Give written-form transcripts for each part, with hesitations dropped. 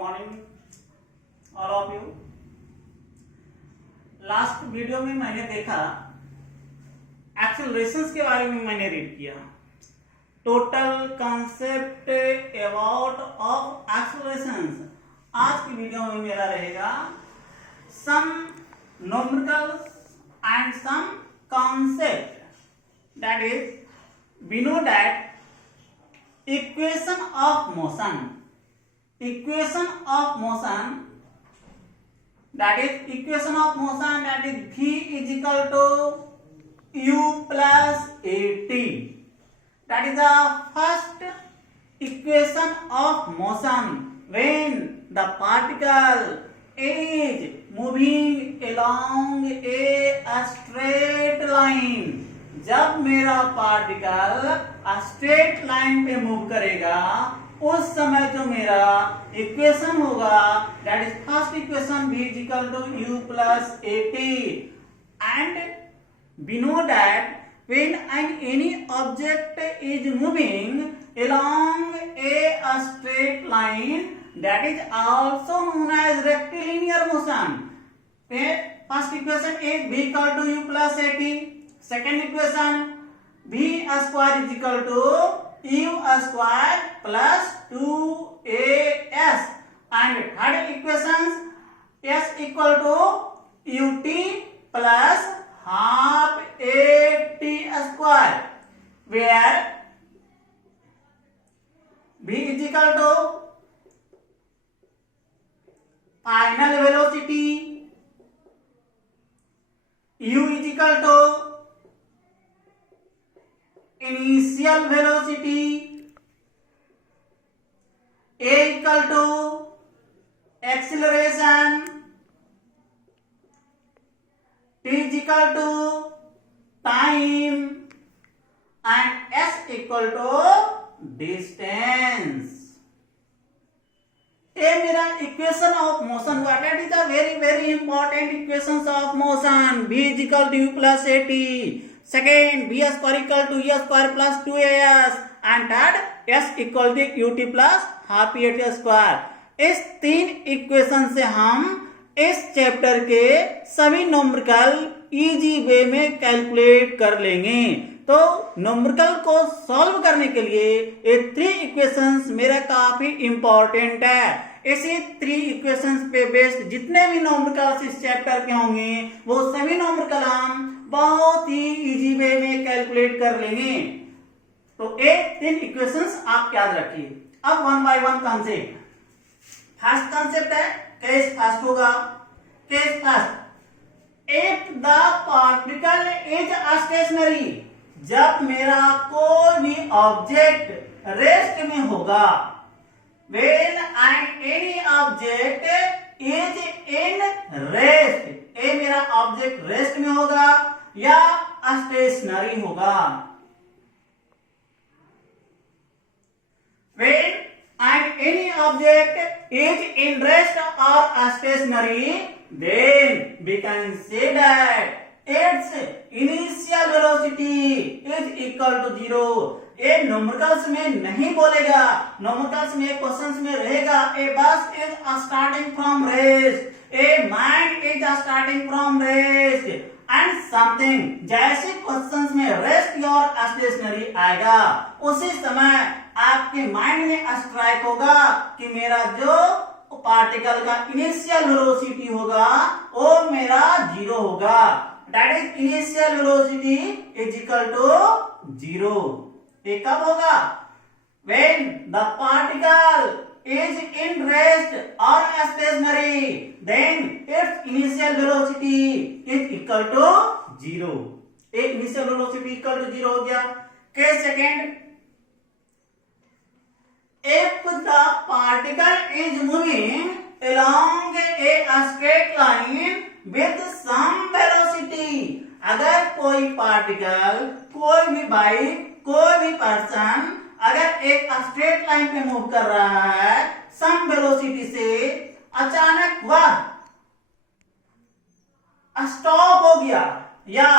Morning all of you. Last video में मैंने देखा एक्सेलरेशंस के बारे में मैंने रीड किया। Total concept about of accelerations. आज की वीडियो में मेरा रहेगा some numericals and some concept. That is we know that equation of motion, that is equation of motion, that is v is equal to u plus at. That is the first equation of motion when the particle is moving along a straight line. जब मेरा particle straight line पे move करेगा उस समय जो मेरा equation होगा that is first equation v is equal to u plus at. And we know that when any object is moving along a straight line, that is also known as rectilinear motion. First equation is v equal to u plus at. Second equation v square is equal to u square plus 2as. And third equation s equal to ut plus half at square, where v is equal to final velocity, u is equal to initial velocity, a equal to acceleration, t is equal to time, and s equal to distance. ये मेरा equation of motion हुआ। That is a very important equations of motion. v is equal to u plus at. Second, v square equal to u square plus 2as. And third, s equal to ut plus half at square. इस तीन equation से हम इस chapter के सभी numerical easy way में calculate कर लेंगे। तो न्यूमेरिकल को सॉल्व करने के लिए ये थ्री इक्वेशंस मेरा काफी इंपॉर्टेंट है। इसी थ्री इक्वेशंस पे बेस्ड जितने भी न्यूमेरिकल्स इस चैप्टर के होंगे वो सभी न्यूमेरिकल हम बहुत ही इजी वे में कैलकुलेट कर लेंगे। तो ये तीन इक्वेशंस आप याद रखिए। अब one by one concept. First concept है केस फर्स्ट होगा। Case first, if the particle is stationary, जब मेरा कोई भी ऑब्जेक्ट रेस्ट में होगा, when and any object is in rest, ये मेरा ऑब्जेक्ट रेस्ट में होगा या स्टेशनरी होगा। when and any object is in rest or stationary, then we can say that its initial velocity is equal to 0. ये numericals में नहीं बोलेगा, न्यूमेरिकल्स में क्वेश्चंस में रहेगा ए बस is starting from rest, a mind is starting from rest and something. जैसे questions में रेस्ट और स्टेशनरी आएगा उसी समय आपके माइंड में स्ट्राइक होगा कि मेरा जो पार्टिकल का इनिशियल वेलोसिटी होगा वो मेरा 0 होगा। That is initial velocity is equal to 0। ये कब होगा? when the particle is in rest or stationary, then its initial velocity is equal to 0. एक initial velocity equal to 0 हो गया। Case second, if the particle is moving along a straight line with some velocity, अगर कोई particle, कोई भी bike, कोई भी person अगर एक स्ट्रेट लाइन पे मूव कर रहा है सम वेलोसिटी से, अचानक वह स्टॉप हो गया, या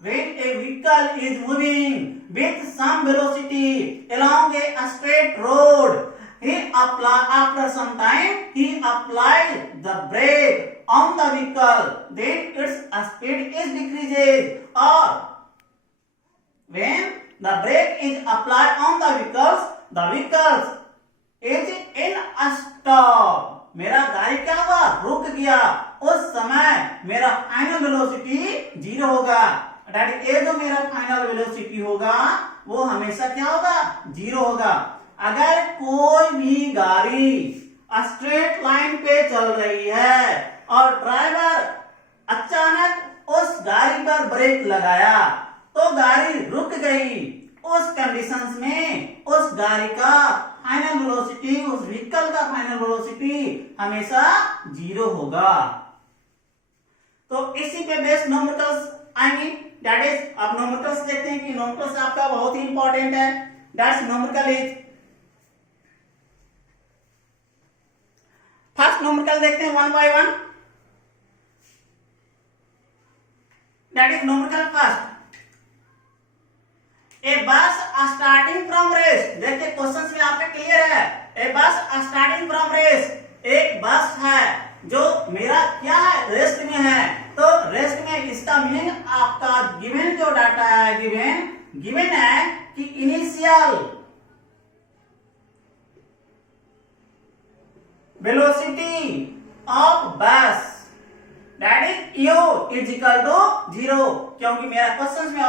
when a vehicle is moving with some velocity along a straight road, he after some time he applied the brake on the vehicle, then its speed is decreases. Or when the brake is applied on the vehicles is in a stop. मेरा गाड़ी क्या हुआ, रुक गया, उस समय मेरा final velocity 0 होगा। ये जो मेरा फाइनल वेलोसिटी होगा वो हमेशा क्या होगा, 0 होगा। अगर कोई भी गाड़ी स्ट्रेट लाइन पे चल रही है और ड्राइवर अचानक उस गाड़ी पर ब्रेक लगाया तो गाड़ी रुक गई, उस कंडीशंस में उस गाड़ी का फाइनल वेलोसिटी, उस व्हीकल का फाइनल वेलोसिटी हमेशा 0 होगा। तो इसी पे बेस्ड न्यूमेरिकल्स आएंगे, दैट इज आप न्यूमेरिकल्स देखते हैं कि न्यूमेरिकल्स आपका बहुत ही इंपॉर्टेंट है। That's numerical is first numerical देखते हैं one by one. That is numerical first, a bus starting from rest. देखिए क्वेश्चंस में आपके क्लियर है, ए बस स्टार्टिंग फ्रॉम रेस्ट, एक बस है जो मेरा क्या है, रेस्ट में है। तो रेस्ट में इसका मीनिंग आपका गिवन जो डाटा है, गिवन है कि initial velocity of bus that is u is equal to 0, क्योंकि मेरा क्वेश्चन में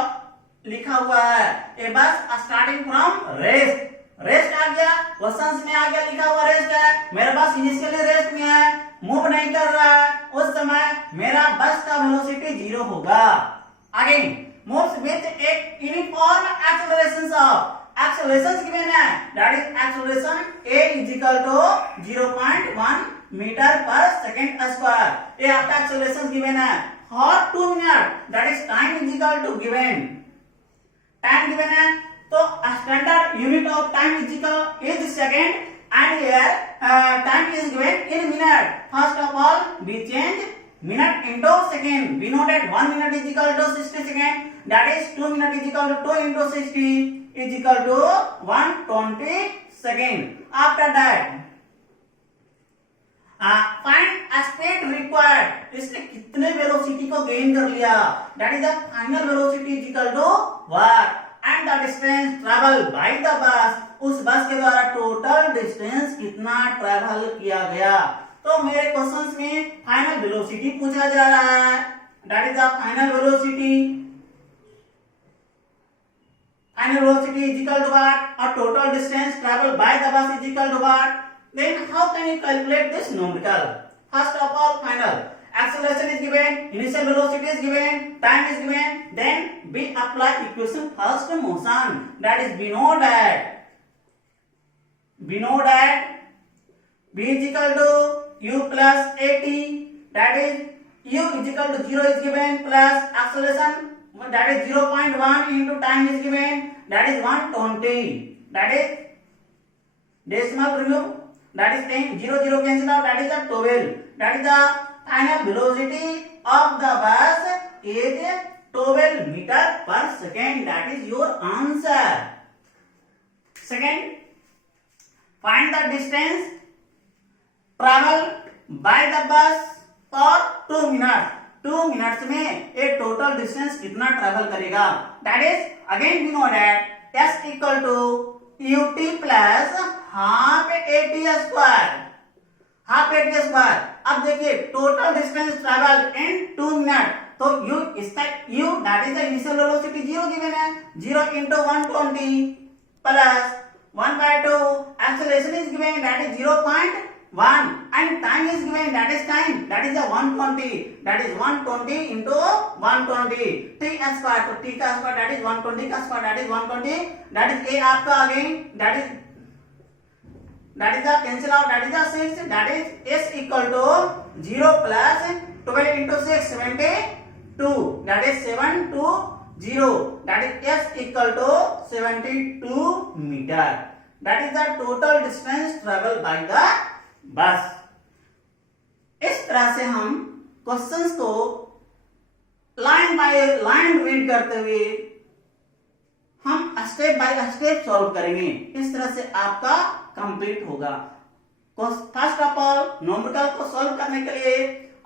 लिखा हुआ है ए bus starting from rest, rest आ गया, क्वेश्चन में आ गया, लिखा हुआ रेस्ट है, मेरा बस इनिशियली रेस्ट में है, मूव नहीं कर रहा है, उस समय मेरा बस का वेलोसिटी 0 होगा। आगे मूव्स विद एक uniform acceleration of, acceleration given है that is acceleration a is equal to 0.1 metre per second square. ये आपका एक्सेलरेशन गिवन है for 2 minute, that is time is equal to given, time given है तो standard unit of time is second and here time is given in minute. First of all we change minute into second. We know that 1 minute is equal to 60 second, that is 2 minute is equal to 2 into 60 is equal to 120 second. After that find a speed required, इसने कितने velocity को gain कर लिया, that is the final velocity is equal to what and the distance travel by the bus, उस बस के द्वारा total distance कितना ट्रेवल किया गया। तो मेरे क्वेश्चंस में फाइनल वेलोसिटी पूछा जा रहा है, that is the final velocity is equal to what, और total distance travel by the bus is equal to what. Then how can you calculate this numerical? First of all final acceleration is given, initial velocity is given, time is given, then we apply equation first motion, that is we know that v is equal to u plus at, that is u is equal to 0 is given plus acceleration that is 0.1 into time is given, that is 120, that is decimal remove, that is 10, 0 0 cancel out, that is the 12, that is the final velocity of the bus is 12 meter per second. That is your answer. Second, find the distance travel by the bus for 2 minutes. 2 minutes में ये total distance कितना travel करेगा? That is again we know that s equal to ut plus half at square, half at square। अब देखिए total distance travel in 2 minute, तो u इसका u that is the initial velocity 0 given है, 0 into 120 plus 1/2 acceleration is given that is 0.1 and time is given that is time, that is the 120, that is 120 into 120 t square, तो t का square that is 120 का square that is 120, that is a आपका again that is the cancel out, that is the 6, that is s equal to 0 plus 12 into 6 72, that is 720, that is s equal to 72 meter, that is the total distance traveled by the bus। इस तरह से हम questions को line by line read करते हुए हम step by step solve करेंगे, इस तरह से आपका कंप्लीट होगा। फर्स्ट ऑफ ऑल न्यूमेरिकल को सॉल्व करने के लिए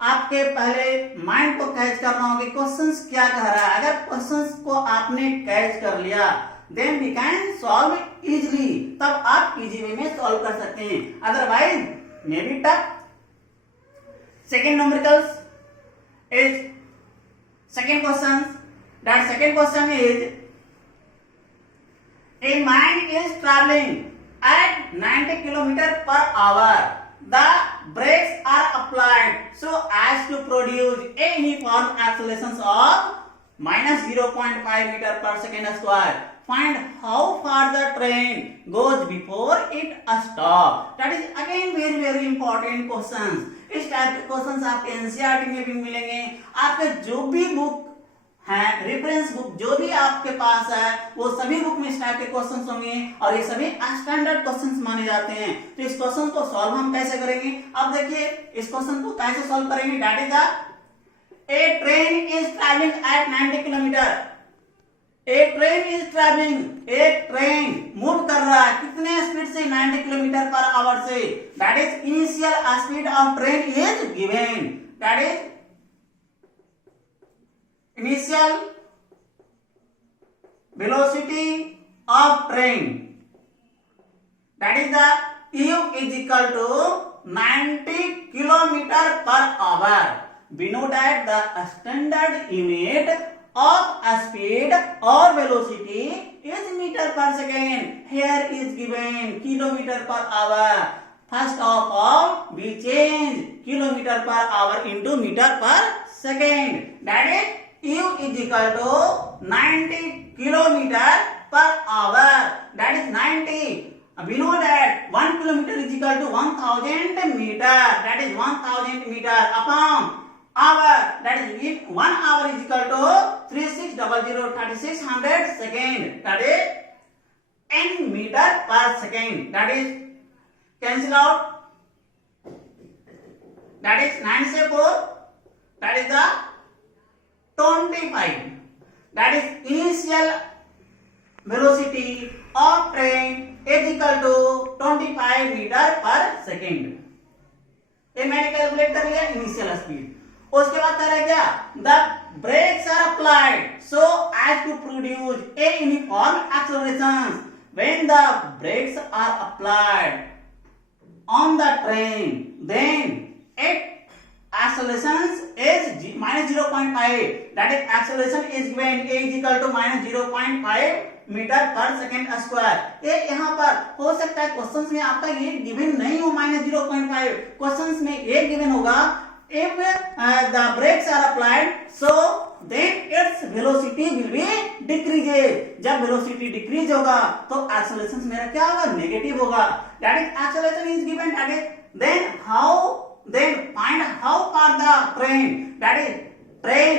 आपके पहले माइंड को कैच करना होगा, क्वेश्चंस क्या कह रहा है। अगर क्वेश्चंस को आपने कैच कर लिया then we can solve easily, तब आप इजी वे में सॉल्व कर सकते हैं, otherwise may be tough. Second numericals is second question is a man is traveling at 90 km per hour. The brakes are applied so as to produce a uniform acceleration of minus 0.5 meter per second square. Find how far the train goes before it stops. That is again very important questions. इस type के questions आपके NCERT में भी मिलेंगे। आपके जो भी book है, रेफरेंस बुक जो भी आपके पास है, वो सभी बुक में इस टाइप के क्वेश्चंस होंगे और ये सभी स्टैंडर्ड क्वेश्चंस माने जाते हैं। तो इस क्वेश्चन को सॉल्व हम कैसे करेंगे, अब देखिए इस क्वेश्चन को कैसे सॉल्व करेंगे। That is A train is travelling eight 90 kilometre. एक ट्रेन मूव कर रहा है कितने स्पीड से, 90 किलोमीटर पर आवर से। That is initial speed of train is given. That is initial velocity of train, that is the u is equal to 90 kilometer per hour. We know that the standard unit of speed or velocity is meter per second. Here is given kilometer per hour. First of all, we change kilometer per hour into meter per second. That is u is equal to 90 kilometer per hour. That is 90. We know that 1 kilometer is equal to 1000 meter. That is 1000 meter upon hour. That is 1 hour is equal to 3600 second. That is n meter per second. That is cancel out. That is 9 से 4. That is the 25. That is initial velocity of train is equal to 25 meter per second. ये मैंने calculate कर लिया initial speed. उसके बाद कह रहा है क्या, the brakes are applied so as to produce a uniform acceleration. When the brakes are applied on the train then it acceleration is minus 0.5. That is acceleration is given a is equal to minus 0.5 metre per second square. ये यहाँ पर हो सकता है questions में आपका ये given नहीं हो माइनस 0.5, क्वेश्चंस में ये गिवन होगा if the brakes are applied so then its velocity will be decreases. जब velocity decrease होगा तो acceleration मेरा क्या होगा, नेगेटिव होगा। that is acceleration is given, that is then find how far the train, that is train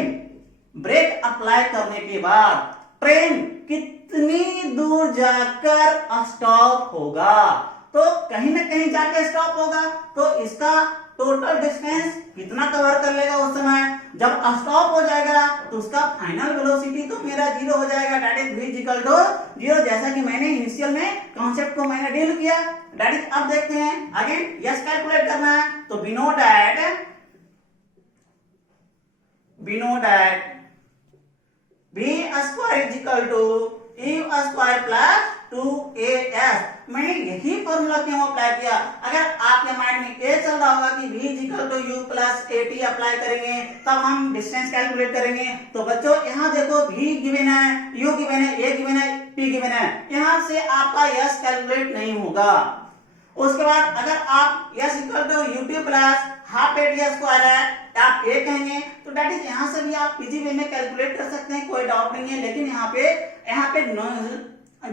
break apply करने के बाद ट्रेन कितनी दूर जाकर स्टॉप होगा। तो कहीं ना कहीं जाके स्टॉप होगा, तो इसका टोटल डिस्टेंस कितना कवर कर लेगा उस समय। जब स्टॉप हो जाएगा तो उसका फाइनल वेलोसिटी तो मेरा 0 हो जाएगा। That is v equal to 0, जैसा कि मैंने इनिशियल में कॉन्सेप्ट को मैंने डील किया। दैट इज अब देखते हैं अगेन यस कैलकुलेट करना है। तो we know that v square is equal to u square plus 2as। मैंने यही फॉर्मूला क्यों अप्लाई किया। अगर आपके माइंड में ये चल रहा होगा कि v is equal to u plus at apply करेंगे तब हम डिस्टेंस कैलकुलेट करेंगे, तो बच्चों यहाँ देखो v गिवन है, u गिवन है, a गिवन है, p गिवन है, यहाँ से आपका यस कैलकुलेट नहीं होगा। उसके बाद अगर आप s equal to ut plus half at square है आप ये कहेंगे, तो दैट इज यहाँ से भी आप इजी वे में कैलकुलेट कर सकते हैं, कोई डाउट नहीं है। लेकिन यहाँ पे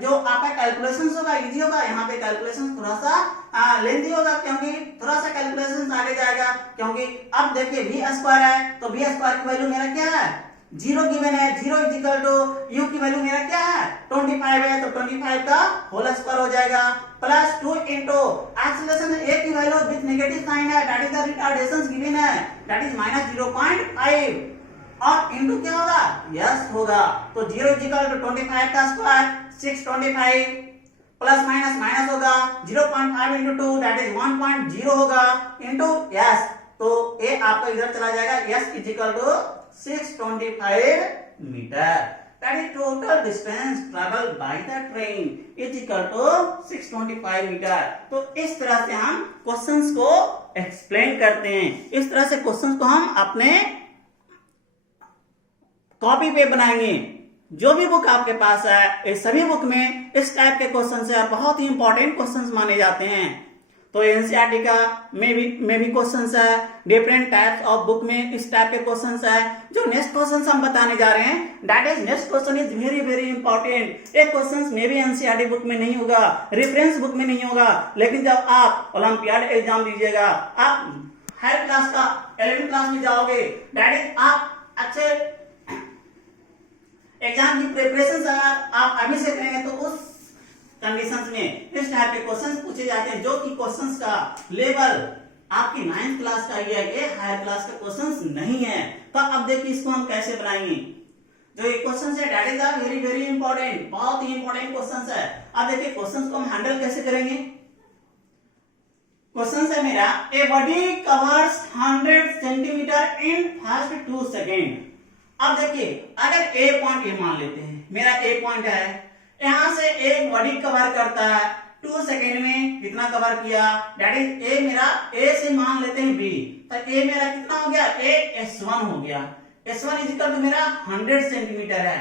जो आपका कैलकुलेशन होगा इजी होगा, यहाँ पे कैलकुलेशन थोड़ा सा लेंथी होगा क्योंकि थोड़ा सा कैलकुलेशन आगे जाएगा। क्योंकि अब देखिए v स्क्वायर है तो v स्क्वायर की वैल्यू मेरा क्या है, 0 गिवन है, 0 इज इक्वल टू u की वैल्यू मेरा क्या है 25 है, तो 25 का होल स्क्वायर हो जाएगा प्लस 2 इंटू एक्सेलरेशन a की वैल्यू विद नेगेटिव साइन है, that is the retardation given है, दैट इज माइनस 0.5 और इंटू क्या होगा यस होगा। तो 0 इज इक्वल टू 25 का स्क्वायर 625 प्लस माइनस माइनस होगा 0.5 इंटू 2 दैट इज 1.0 होगा इंटू एस, तो ए आपका इधर चला जाएगा, s is equal to 625 metre, that is total distance travel by the train is equal to 625 metre. तो इस तरह से हम क्वेश्चंस को एक्सप्लेन करते हैं, इस तरह से क्वेश्चंस को हम अपने कॉपी पे बनाएंगे। जो भी बुक आपके पास है इस सभी बुक में इस टाइप के क्वेश्चंस है, बहुत ही इंपॉर्टेंट क्वेश्चंस माने जाते हैं। तो एनसीईआरटी का में भी क्वेश्चंस है, डिफरेंट टाइप्स ऑफ बुक में इस टाइप के क्वेश्चंस है। जो नेक्स्ट क्वेश्चंस हम बताने जा रहे हैं that is next question is very very important. एक क्वेश्चंस में भी एनसीईआरटी बुक में नहीं होगा, रेफरेंस बुक में नहीं होगा, लेकिन जब आप ओलंपियाड एग्जाम दीजिएगा, आप हायर क्लास का 11th क्लास में जाओगे, दैट इज आप अच्छे एग्जाम की प्रिपरेशन आप अभी से करेंगे तो उस कंडीशंस में इस टाइप के क्वेश्चंस पूछे जाते हैं, जो कि क्वेश्चंस का लेवल आपकी 9th क्लास का या ये हायर क्लास का क्वेश्चंस नहीं है। तो अब देखिए इसको हम कैसे बनाएंगे। जो ये क्वेश्चंस है that is a very very important, बहुत ही इंपॉर्टेंट क्वेश्चंस है। अब देखिए क्वेश्चंस को हम हैंडल कैसे करेंगे। क्वेश्चन है मेरा, ए body covers 100 centimetre in first 2 second. अब देखिए अगर ए पॉइंट ये मान लेते हैं, मेरा ए पॉइंट है, यहां से एक बॉडी कवर करता है 2 सेकेंड में, कितना कवर किया, दैट इज ए मेरा, ए से मान लेते हैं बी, तो ए मेरा कितना हो गया, ए S1 हो गया। S1 इज इक्वल टू मेरा 100 सेंटीमीटर है।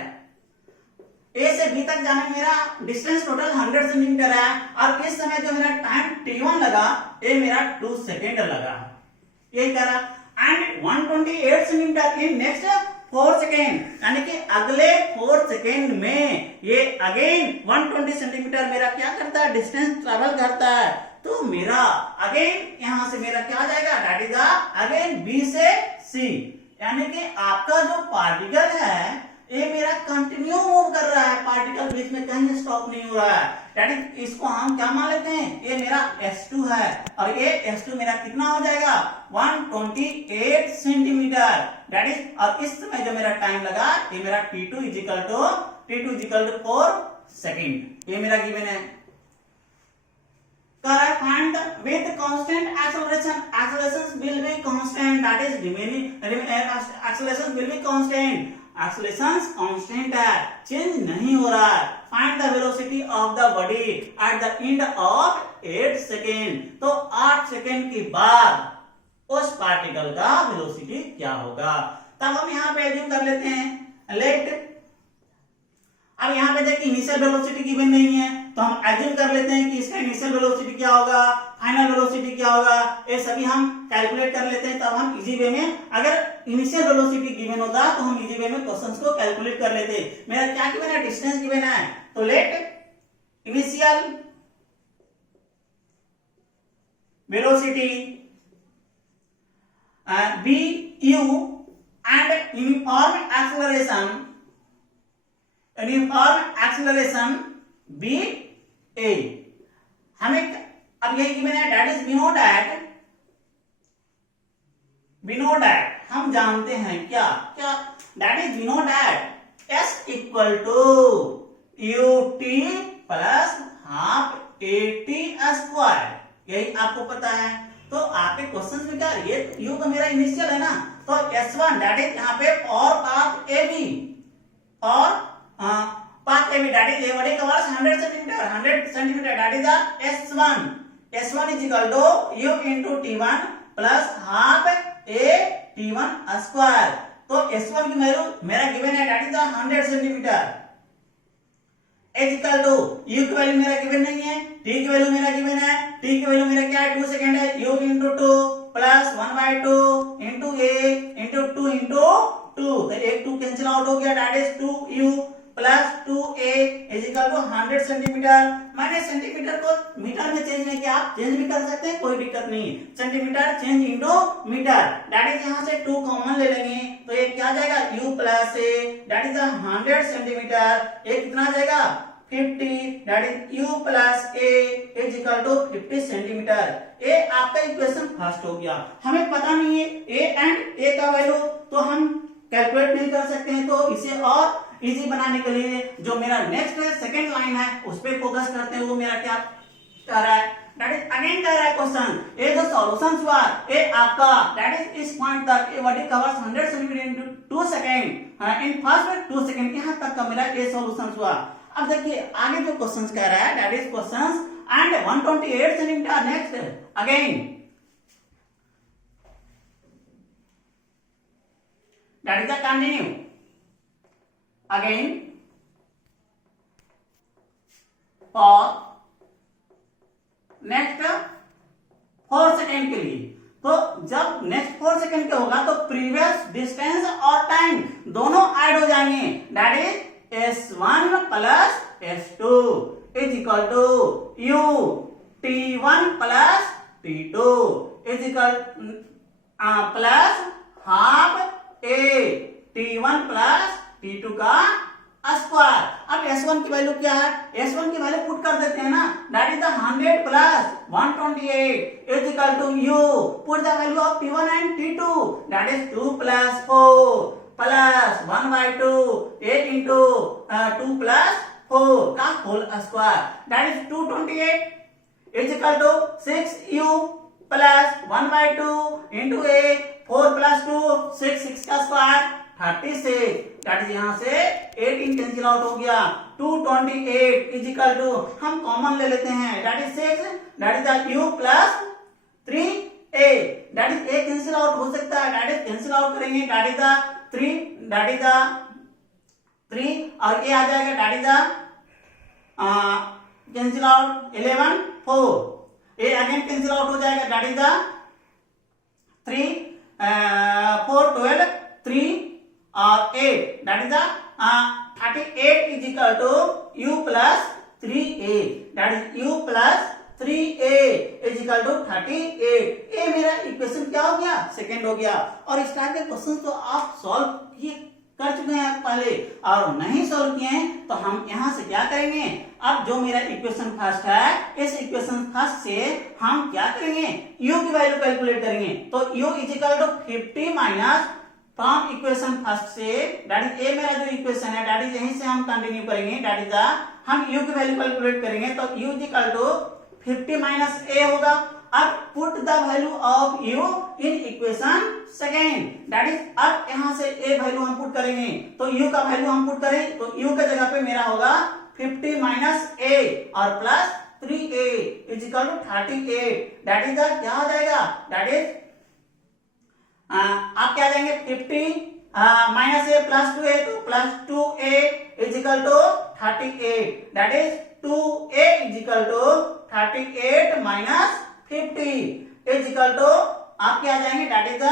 ए से बी तक जाने में मेरा डिस्टेंस टोटल 100 सेंटीमीटर है, और इस समय जो मेरा टाइम T1 लगा, ए मेरा 2 सेकेंड लगा, यही करा। And 128 centimetre in next 4 second, यानी कि अगले 4 सेकेंड में ये अगेन 120 सेंटीमीटर मेरा क्या करता है, डिस्टेंस ट्रेवल करता है। तो मेरा अगेन यहां से मेरा क्या आ जाएगा, दैट इज अगेन बी से सी, यानी कि आपका जो पार्टिकल है ये मेरा कंटिन्यू मूव कर रहा है, पार्टिकल बीच में कहीं स्टॉप नहीं हो रहा है। दैट इज इसको हम क्या मान लेते हैं, ये मेरा S2 है, और ये S2 मेरा कितना हो जाएगा, 128 सेंटीमीटर, दैट इज। और इस समय जो मेरा टाइम लगा ये मेरा T2 is equal to 4 second, ये मेरा गिवन है। Find with constant acceleration, accelerations will be constant, that is remaining acceleration will be constant, accelerations constant है, चेंज नहीं हो रहा है। Find the velocity of the body at the end of 8 second, तो 8 second के बाद उस पार्टिकल का वेलोसिटी क्या होगा। तब हम यहाँ पे एज्यूम कर लेते हैं लेट, अब यहाँ पे देखिए इनिशियल वेलोसिटी गिवन नहीं है, तो हम एज्यूम कर लेते हैं कि इसका इनिशियल वेलोसिटी क्या होगा, फाइनल वेलोसिटी क्या होगा, ये सभी हम कैलकुलेट कर लेते हैं। तब हम इजी वे में, अगर इनिशियल वेलोसिटी गिवन होता तो हम इजी वे में क्वेश्चंस को कैलकुलेट कर लेते। मेरा क्या गिवन है, डिस्टेंस गिवन है, तो let initial velocity be U and uniform acceleration be A. हमें अब यही गिवन है, that is we know that हम जानते हैं क्या क्या, that is we know that S equal to UT plus half AT square, यही आपको पता है। तो आपके क्वेश्चन में क्या, ये U तो मेरा इनिशियल है ना, तो S1 दैट इज यहाँ पे और पाथ AB, और path AB that is a body covers 100 centimetre that is S1 is equal to U into T1 plus half A T1 square. तो S1 की वैल्यू मेरा गिवन है that is 100 centimetre, H equal to U की value मेरा given नहीं है, T की value मेरा गिवन है, T की वैल्यू मेरा क्या है, 2 सेकेंड है, U into 2 plus 1/2 into A into 2 into 2, तो एक 2 कैंसिल आउट हो गया, that is 2U plus 2A is equal to 100 centimetre. मैंने सेंटीमीटर को मीटर में चेंज नहीं किया, आप चेंज भी कर सकते हैं, कोई दिक्कत नहीं। Centimetre change into metre, that is यहाँ से 2 कॉमन ले लेंगे, तो ये क्या जाएगा, U plus A that is 100 centimetre, ये कितना जाएगा 50, that is U plus A is equal to 50 centimetre. ये आपका इक्वेशन फर्स्ट हो गया। हमें पता नहीं है A एंड A का वैल्यू, तो हम कैलकुलेट नहीं कर सकते हैं, तो इसे और इजी बनाने के लिए जो मेरा नेक्स्ट सेकंड लाइन है उस पर फोकस करते हैं। वो मेरा क्या कर रहा है, दैट इज अगेन कह रहा है क्वेश्चन, ये जो सॉल्यूशंस हुआ ये आपका दैट इज इस पॉइंट तक ये body covers 100 centimetre into 2 second in first 2 second, यहां तक का मेरा ये सॉल्यूशंस हुआ। अब देखिए आगे जो क्वेश्चंस कह रहा है that is questions and 128 centimetre next again that is the continue again for next 4 second के लिए। तो जब नेक्स्ट 4 सेकेंड के होगा तो प्रीवियस डिस्टेंस और टाइम दोनों ऐड हो जाएंगे, that is s1 plus s2 is equal to u t1 plus t2 is equal plus half a t1 plus t2 का स्क्वायर। अब s1 की वैल्यू क्या है, s1 की वैल्यू पुट कर देते हैं ना, that is the 100 plus 128 is equal to u put the value of t1 and t2 that is 2 plus 4 plus 1/2 8 into 2 plus 4 का whole square that is 228 is equal to 6u plus 1/2 into 8 4 plus 2 6 का square 36 that is यहां से 18 cancel out हो गया 228 is equal to हम common ले लेते हैं that is 6 that is the u plus 3a that is a cancel out हो सकता है दैट इज कैंसिल आउट करेंगे that is the 3 that is the 3 और a आ जाएगा that is the cancel out 11 4 a again cancel out हो जाएगा that is the 3 4 12 3 और 8 that is the 38 is equal to u plus 3a that is u plus 3a is equal to 38। ये मेरा equation क्या हो गया, second हो गया। और इस टाइप के क्वेश्चन तो आप सॉल्व किए कर चुके हैं पहले, और नहीं सॉल्व किए हैं तो हम यहां से क्या करेंगे, अब जो मेरा इक्वेशन फर्स्ट है इस इक्वेशन फर्स्ट से हम क्या करेंगे, u की वैल्यू कैलकुलेट करेंगे। तो u is equal to 50 minus from equation first से दैट इज ए मेरा जो इक्वेशन है दैट इज यहीं से हम कंटिन्यू करेंगे दैट इज द हम u की वैल्यू कैलकुलेट करेंगे तो u is equal to 50 minus a होगा। अब put the value of u in equation second that is अब यहां से a वैल्यू हम पुट करेंगे तो u का वैल्यू हम पुट करें तो u के जगह पे मेरा होगा 50 माइनस a और plus 3a is equal to 38 that is the क्या हो जाएगा दैट इज आप क्या जाएंगे 50 माइनस a प्लस 2a तो plus 2a is equal to 38 that is 2a is equal to 38 minus 50 is equal to आप क्या जाएंगे दैट इज द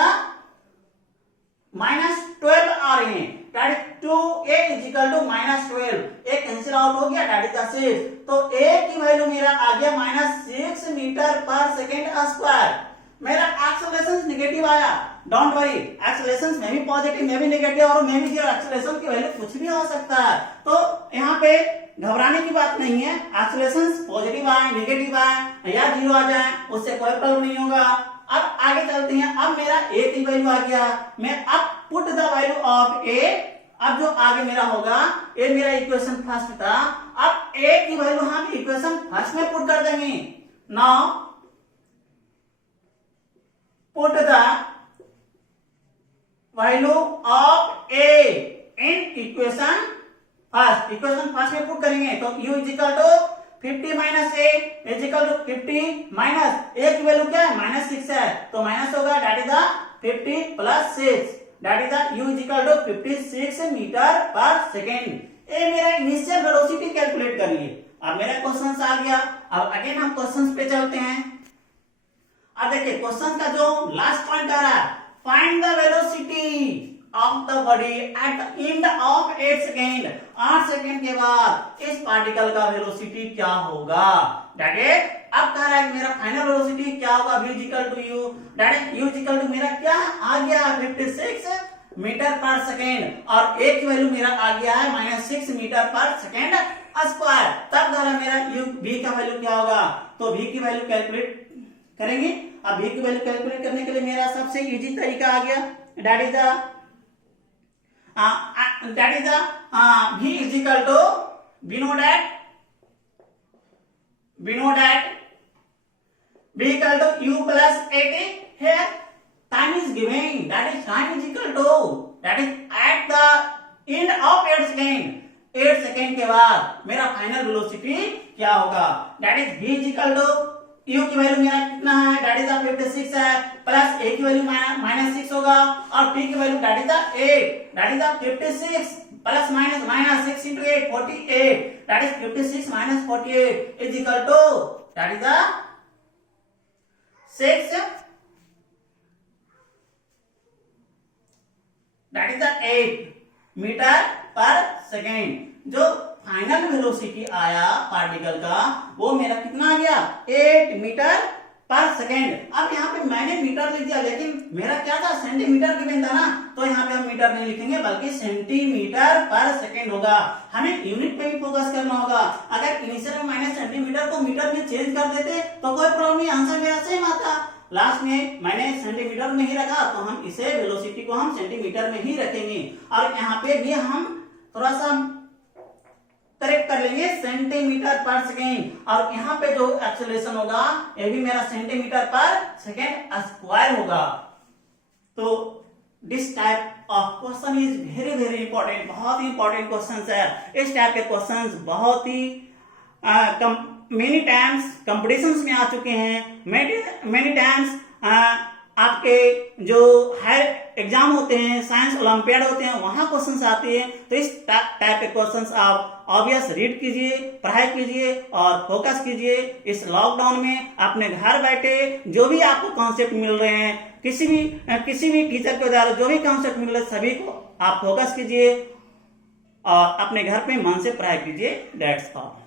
माइनस 12 आ रहे हैं that is 2a is equal to minus 12 एक कैंसिल आउट हो गया दैट इज द 6 तो a की वैल्यू मेरा आ गया minus 6 metre per second square. मेरा एक्सेलरेशन नेगेटिव आया, डोंट वरी, एक्सेलरेशन में भी पॉजिटिव में भी नेगेटिव और में भी जीरो, एक्सेलरेशन की वैल्यू कुछ भी हो सकता है। तो यहाँ पे घबराने की बात नहीं है, एक्सेलरेशन पॉजिटिव आए नेगेटिव आए या जीरो आ जाए उससे कोई प्रॉब्लम नहीं होगा। अब आगे चलते हैं, अब मेरा a की वैल्यू आ गया, मैं अब put the value of a, अब जो आगे मेरा होगा ये मेरा इक्वेशन फर्स्ट था, अब a की वैल्यू हम इक्वेशन फर्स्ट में पुट कर देंगे। Now put the value of a in equation first, equation first में पुट करेंगे तो u is equal to 50 minus a is equal to 50 minus a की वैल्यू क्या है माइनस 6 है तो माइनस होगा that is the 50 plus 6 that is the u is equal to 56 metre per second. ये मेरा इनिशियल वेलोसिटी कैलकुलेट कर लिए। अब मेरा क्वेश्चन आ गया, अब अगेन हम क्वेश्चन पे चलते हैं। अब देखिए क्वेश्चन का जो लास्ट पॉइंट आ रहा है, find the velocity of the body at the end of 8 second, 8 second के बाद इस पार्टिकल का वेलोसिटी क्या होगा। दैट इज अब कह रहा है मेरा फाइनल वेलोसिटी क्या होगा, v equal to u, that is u equal to मेरा क्या आ गया 56 मीटर पर सेकेंड और a की वैल्यू मेरा आ गया है minus 6 metre per second square. तब कह रहा है मेरा u v का वैल्यू क्या होगा, तो v की वैल्यू कैलकुलेट करेंगे। अब v की वैल्यू कैलकुलेट करने के लिए मेरा सबसे इजी तरीका आ गया, that is the v is equal to, we know that v equal to u plus 80. Here time is given, that is time is equal to, that is at the end of 8 second. 8 second के बाद मेरा final velocity क्या होगा, that is v is equal to, u की value मेरा कितना है, that is 56 है, प्लस a की वैल्यू -6 होगा, और t की value that is 8, that is 56 plus -6 into 8, 48, that is 56 minus 48 is equal to, that is the 6, that is the 8 metre per second. जो फाइनल वेलोसिटी आया पार्टिकल का वो मेरा कितना आ गया, 8 मीटर पर सेकेंड। अब यहाँ पे मैंने मीटर लिख दिया, लेकिन मेरा क्या था, सेंटीमीटर गिवन था ना, तो यहाँ पे हम मीटर नहीं लिखेंगे बल्कि सेंटीमीटर पर सेकेंड होगा। हमें यूनिट पे ही फोकस करना होगा। अगर इनिशियल में मैंने सेंटीमीटर को मीटर में चेंज कर देते तो कोई प्रॉब्लम नहीं, आंसर मेरा सेम आता। लास्ट में मैंने सेंटीमीटर में ही रखा, तो हम इसे वेलोसिटी को हम सेंटीमीटर में ही रखेंगे, और यहाँ पे भी हम थोड़ा सा करेक्ट कर लेंगे सेंटीमीटर पर सेकेंड, और यहाँ पे जो एक्सेलरेशन होगा ये भी मेरा सेंटीमीटर पर सेकेंड स्क्वायर होगा। तो this type of question is very very important, बहुत ही इंपॉर्टेंट क्वेश्चन है। इस टाइप के क्वेश्चन बहुत ही मेनी टाइम्स कंपटीशंस में आ चुके हैं, मेनी टाइम्स आपके जो हायर एग्जाम होते हैं, साइंस ओलंपियाड होते हैं, वहां क्वेश्चंस आते हैं। तो इस टाइप के क्वेश्चंस आप ऑब्वियस रीड कीजिए, पढ़ाई कीजिए और फोकस कीजिए। इस लॉकडाउन में अपने घर बैठे जो भी आपको कॉन्सेप्ट मिल रहे हैं, किसी भी टीचर के द्वारा जो भी कॉन्सेप्ट मिल रहे हैं, सभी को आप फोकस कीजिए और अपने घर पे मन से पढ़ाई कीजिए। That's all.